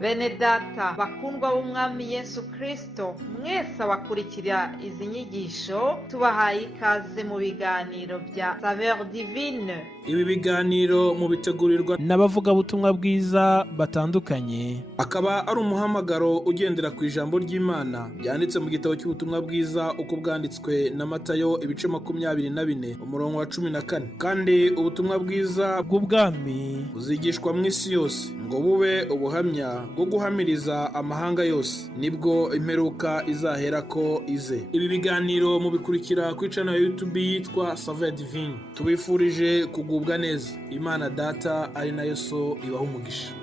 Bene data bakundwa b'umwami Yesu Kristo, mwese abakurikira izi nyigisho tubahaye ikaze mu biganiro bya Saveur Divine. Ibi biganiro mu bitegurirwa n'abavugabutumwa bwiza batandukanye, akaba ari umuhamagaro ugendera ku ijambo ry'Imana byanditse mu gitabo cy'ubutumwa bwiza uko bwanditswe na Matayo ibice 24 umurongo wa 14. Kandi ubutumwa bwiza bw'ubwami buzigishwa mu isi yose ngo bube ubuhamya bwo guhamiriza amahanga yose, nibwo imperuka izahera ko ize. Ibi biganiro mubikurikira ku channel ya YouTube yitwa Saveur Divine. Tubifurije kugubwa neza. Imana Data ari nayo so ibaha umugisha.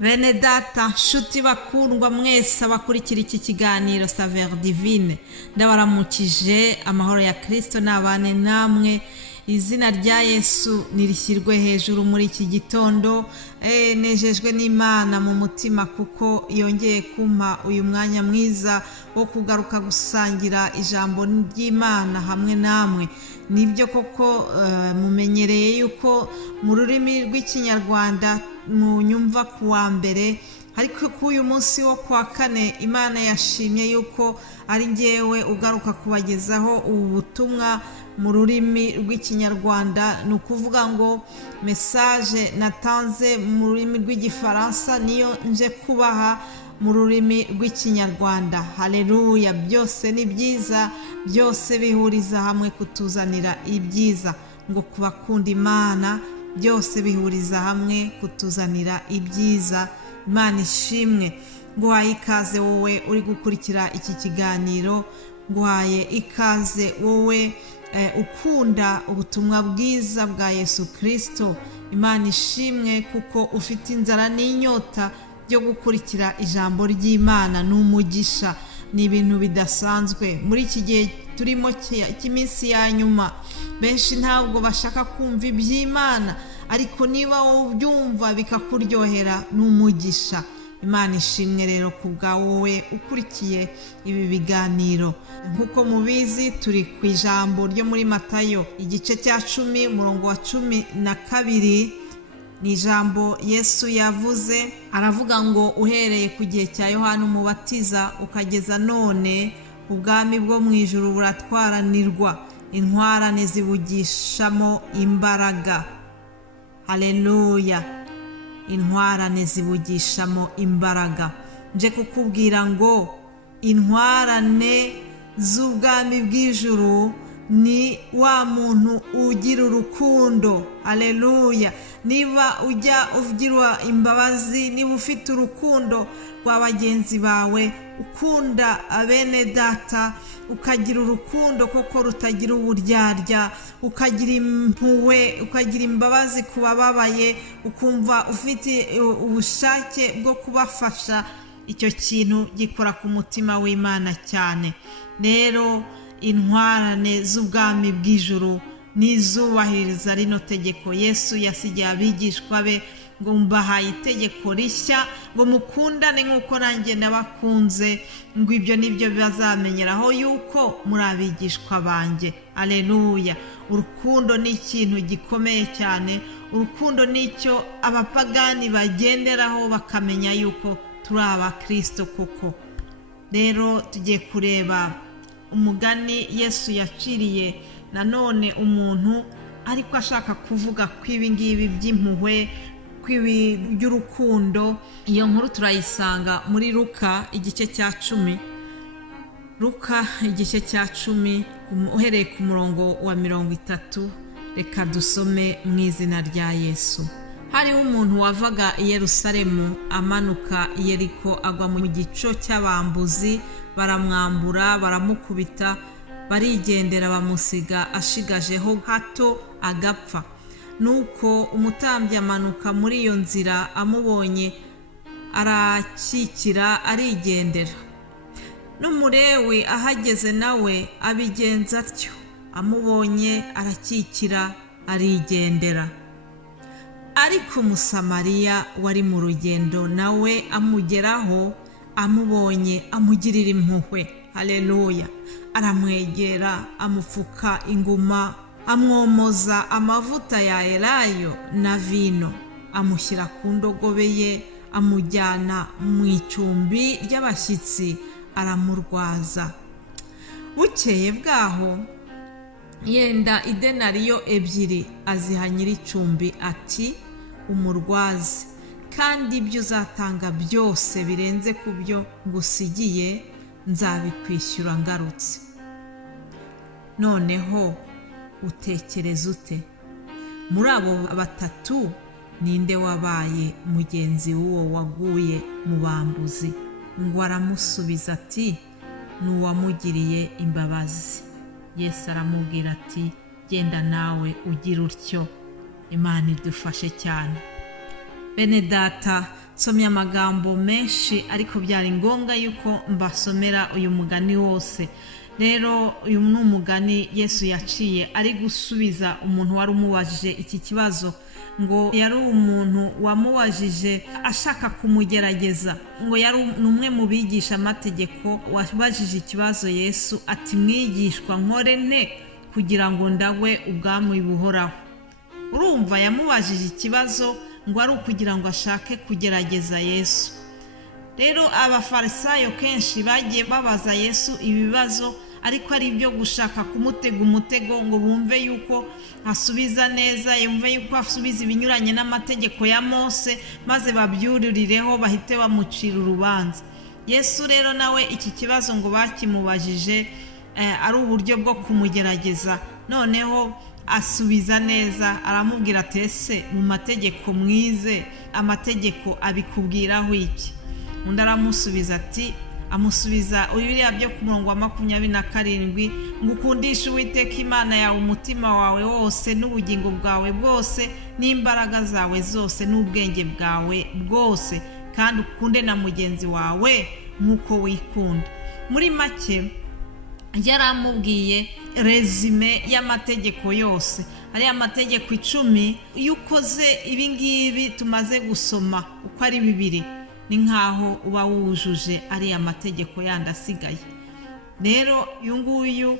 Bene data nshuti bakundwa mwese abakurikira iki kiganiro Saveur Divine, ndabaramukije amahoro ya Kristo nabane namwe. Izina rya Yesu nirishyirwe hejuru muri iki gitondo. Nejejwe n'Imana mu mutima kuko yongeye kumpa uyu mwanya mwiza wo kugaruka gusangira ijambo ry'Imana hamwe namwe. Nibyo koko mumenyereye yuko mu rurimi rw'ikinyarwanda munyumva kuwa mbere, ariko k'uyu munsi wo kuwa kane Imana yashimye yuko ari njyewe ugaruka kubagezaho ubu butumwa mu rurimi rw'ikinyarwanda. Ni ukuvuga ngo message natanze mu rurimi rw'igifaransa niyo nje kubaha mu rurimi rw'ikinyarwanda. Haleluya! Byose ni byiza, byose bihuriza hamwe kutuzanira ibyiza. Ngo kubakunda Imana byose bihuriza hamwe kutuzanira ibyiza. Imana ishimwe. Nguhaye ikaze wowe uri gukurikira iki kiganiro, nguhaye ikaze wowe ukunda ubutumwa bwiza bwa Yesu Kristo. Imana ishimwe kuko ufite inzara n'inyota byo gukurikira ijambo ry'Imana. N'umugisha, ni ibintu bidasanzwe muri iki gihe turimo cy'iminsi ya nyuma. Benshi ntabwo bashaka kumva iby'Imana, ariko niba ubyumva bikakuryohera n'umugisha. Imana ishimwe rero kubwa wowe ukurikiye ibi biganiro. Nkuko mubizi turi ku ijambo ryo muri Matayo igice cya 10 umurongo wa 12. Ni ijambo Yesu yavuze, aravuga ngo uhereye ku gihe cya Yohana Umubatiza ukageza none ubwami bwo mu ijuru buratwaranirwa, intwarane zibugishamo imbaraga. Haleluya! Intwarane zibugishamo imbaraga. Nje kukubwira ngo intwarane z'ubwami bw'ijuru ni wa muntu ugira urukundo. Haleluya! Niba ujya ugira imbabazi, niba ufite urukundo rwa bagenzi bawe, ukunda abene data, ukagira urukundo koko rutagira uburyarya, ukagira impuhwe, ukagira imbabazi ku bababaye, ukumva ufite ubushake bwo kubafasha, icyo kintu gikora ku mutima w'Imana cyane. Rero intwarane z'ubwami bw'ijuru nizubahiriza rino tegeko Yesu yasigiye abigishwa be, ngo mbahaye itegeko rishya, ngo mukundane nk'uko nanjye nabakunze, ngo ibyo nibyo bazamenyeraho yuko muri abigishwa banjye. Aleluya! Urukundo ni ikintu gikomeye cyane. Urukundo nicyo abapagani bagenderaho bakamenya yuko turi abakristo koko. Rero tugiye kureba umugani Yesu yaciriye nanone umuntu ariko ashaka kuvuga kw'ibi ngibi by'impuhwe, kw'ibi by'urukundo. Iyo nkuru turayisanga muri Luka igice cya 10. Luka igice cya 10 uhereye ku murongo wa 30. Reka dusome mu izina rya Yesu. Hariho umuntu wavaga i Yerusalemu amanuka i Yeriko, agwa mu gico cy'abambuzi, baramwambura, baramukubita, barigendera, bamusiga ashigajeho hato agapfa. Nuko umutambyi amanuka muri iyo nzira, amubonye arakikira arigendera. N'umulewi ahageze nawe abigenza atyo, amubonye arakikira arigendera. Ariko Umusamariya wari mu rugendo nawe amugeraho, amubonye amugirira impuhwe. Haleluya! Aramwegera, amupfuka inguma, amwomoza amavuta ya elayo na vino, amushyira ku ndogobe ye, amujyana mu icumbi ry'abashyitsi, aramurwaza. Bukeye bwaho yenda idenariyo 2 aziha nyir'icumbi ati, umurwaze, kandi ibyo uzatanga byose birenze ku byo ngusigiye nzabikwishyura ngarutse. Noneho utekereza ute? Muri abo 3 ninde wabaye mugenzi w'uwo waguye mu bambuzi? Ngo aramusubiza ati, n'uwamugiriye imbabazi. Yesu aramubwira ati, genda nawe ugira utyo. Imana idufashe cyane. Bene data, nsomye amagambo menshi ariko byari ngombwa yuko mbasomera uyu mugani wose. Rero uyu ni umugani Yesu yaciye ari gusubiza umuntu wari umubajije iki kibazo, ngo yari umuntu wamubajije ashaka kumugerageza, ngo yari umwe mu bigisha amategeko wabajije ikibazo Yesu ati, mwigishwa, nkore nte kugira ngo ndagwe ubwami buhoraho? Urumva yamubajije ikibazo ngo ari ukugira ngo ashake kugerageza Yesu. Rero abafarisayo kenshi bagiye babaza Yesu ibibazo ariko ari byo gushaka kumutega umutego ngo bumve yuko asubiza neza, yumve yuko asubiza ibinyuranye n'amategeko ya Mose, maze babyuririreho bahite bamucira urubanza. Yesu rero nawe iki kibazo ngo bakimubajije ari uburyo bwo kumugerageza, noneho asubiza neza, aramubwira ati, ese mu mategeko mwize amategeko abikubwiraho iki? Undi aramusubiza ati, amusubiza Bibiliya byo ku murongo wa 27, ngo ukundishe Uwiteka Imana yawe umutima wawe wose n'ubugingo bwawe bwose n'imbaraga zawe zose n'ubwenge bwawe bwose, kandi ukunde na mugenzi wawe nk'uko wikunda. Muri make yaramubwiye resume y'amategeko yose, ari amategeko 10. Iyo ukoze ibi ngibi tumaze gusoma uko ari 2, ni nkaho uba wujuje ari amategeko yandi asigaye. Rero uyu nguyu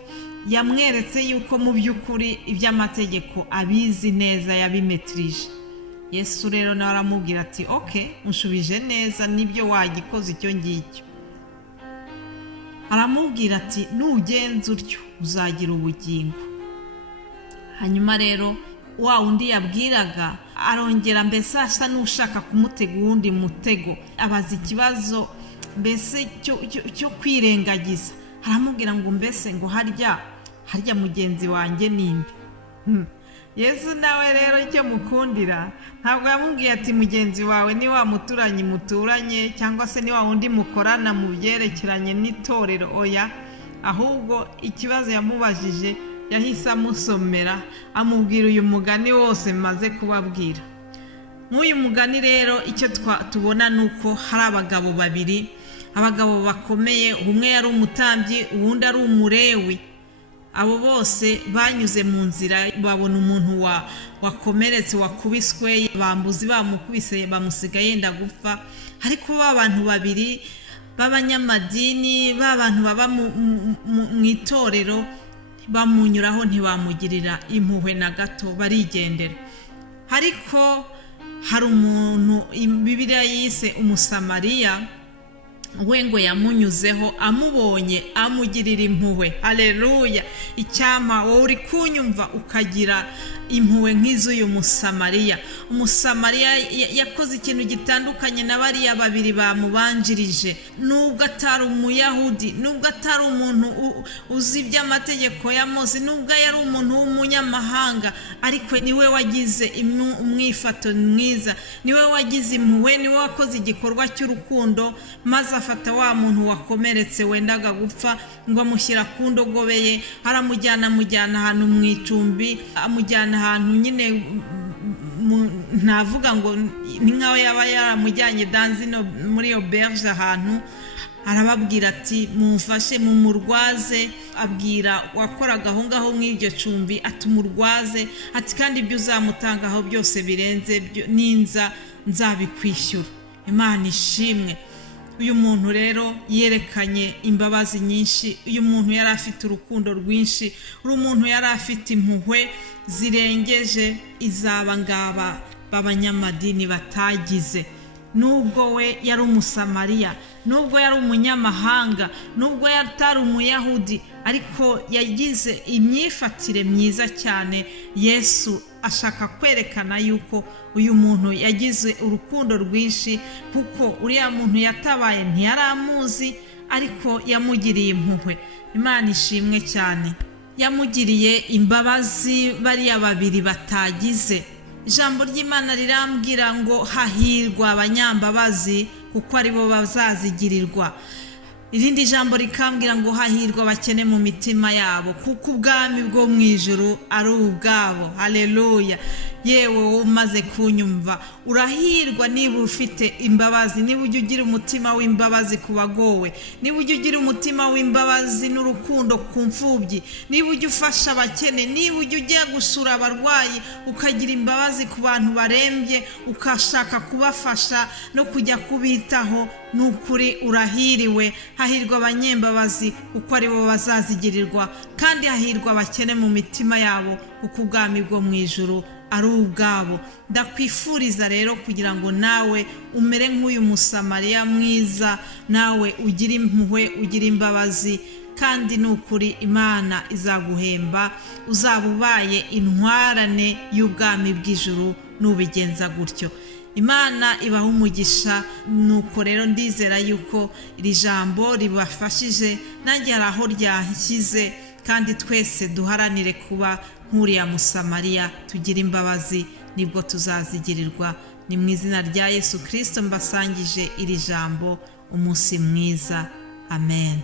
yamweretse yuko mu by'ukuri iby'amategeko abizi neza, yabimetrije. Yesu rero nawe aramubwira ati, okay, unshubije neza, nibyo wagikoze icyo ngicyo. Aramubwira ati, nugenza utyo uzagira ubugingo. Hanyuma rero wa undi yabwiraga arongera, mbese asa n'ushaka kumutega uwundi mutego, abaza ikibazo mbese cyo kwirengagiza. Aramubwira ngo, mbese ngo harya mugenzi wanjye ninde? Yesu nawe rero icyo mukundira, ntabwo yamubwiye ati mugenzi wawe ni wa muturanyi muturanye, cyangwa se ni wa wundi mukorana mu byerekeranye n'itorero. Oya, ahubwo ikibazo yamubajije yahise amusomera, amubwira uyu mugani wose maze kubabwira. Nk'uyu mugani rero icyo tubona ni uko hari abagabo 2, abagabo bakomeye, umwe yari umutambyi, uwundi ari umulewi. Abo bose banyuze mu nzira, babona umuntu wakomeretse, wakubiswe, bambuzi bamukubise, bamusiga yenda gupfa. Ariko abantu 2 b'abanyamadini, b'abantu baba mu itorero, bamunyuraho ntibamugirira impuhwe na gato, barigendera. Ariko hari umuntu Bibiliya yise umusamariya, we ngo yamunyuzeho, amubonye amugirira impuhwe. Haleluya! Icyama wowe uri kunyumva ukagira impuhwe nk'iz'uyu musamariya. Umusamariya yakoze ikintu gitandukanye na bariya 2 bamubanjirije. Nubwo atari umuyahudi, nubwo atari umuntu uzi iby'amategeko ya Mose, nubwo yari umuntu w'umunyamahanga, ariko niwe wagize umwifato mwiza, niwe wagize impuhwe, niwe wakoze igikorwa cy'urukundo, maze afata wa muntu wakomeretse wendaga gupfa, ngo amushyira ku ndogobe ye, aramujyana ahantu mu icumbi, amujyana ahantu nyine ntavuga ngo ni nkaho yaba yaramujyanye danzino muri auberge ahantu. Arababwira ati, mumfashe mumurwaze. Abwira wakoraga aho ngaho mw'iryo cumbi ati, umurwaze, ati kandi ibyo uzamutangaho byose birenze ninza nzabikwishyura. Imana ishimwe. Uyu muntu rero yerekanye imbabazi nyinshi. Uyu muntu yari afite urukundo rwinshi, uyu muntu yari afite impuhwe zirengeje izaba ngaba b'abanyamadini batagize. Nubwo we yari umusamariya, nubwo yari umunyamahanga, nubwo yatari umuyahudi, ariko yagize imyifatire myiza cyane. Yesu ashaka kwerekana yuko uyu muntu yagize urukundo rwinshi, kuko uriya muntu yatabaye ntiyari amuzi, ariko yamugiriye impuhwe. Imana ishimwe cyane. Yamugiriye imbabazi bariya babiri batagize. Ijambo ry'Imana rirambwira ngo hahirwa abanyambabazi kuko aribo bazazigirirwa. Irindi jambo rikambwira ngo hahirwa abakene mu mitima yabo kuko ubwami bwo mu ijuru ari ubwabo. Haleluya. Yewe umaze kunyumva, urahirwa niba ufite imbabazi, niba ujya ugira umutima w'imbabazi ku bagowe, niba ujya ugira umutima w'imbabazi n'urukundo ku mfubyi, niba ujya ufasha abakene, niba ujya ujya gusura abarwayi ukagira imbabazi ku bantu barembye, ukashaka kubafasha no kujya kubitaho, nukuri urahiriwe. Hahirwa abanyembabazi kuko aribo bazazigirirwa, kandi hahirwa abakene mu mitima yabo kuko ubwami bwo mu ijuru ari ubwabo. Ndakwifuriza rero kugira ngo nawe umere nk'uyu musamariya mwiza, nawe ugire impuhwe, ugire imbabazi, kandi nukuri Imana izaguhemba. Uzaba ubaye intwarane y'ubwami bw'ijuru nubigenza gutyo. Imana ibaha umugisha. Nuko rero ndizera yuko iri jambo ribafashije, nanjye hari aho ryanshyize, kandi twese duharanire kuba nk'uriya musamariya, tugira imbabazi nibwo tuzazigirirwa. Ni mu izina rya Yesu Kristo mbasangije iri jambo. Umunsi mwiza. Amen.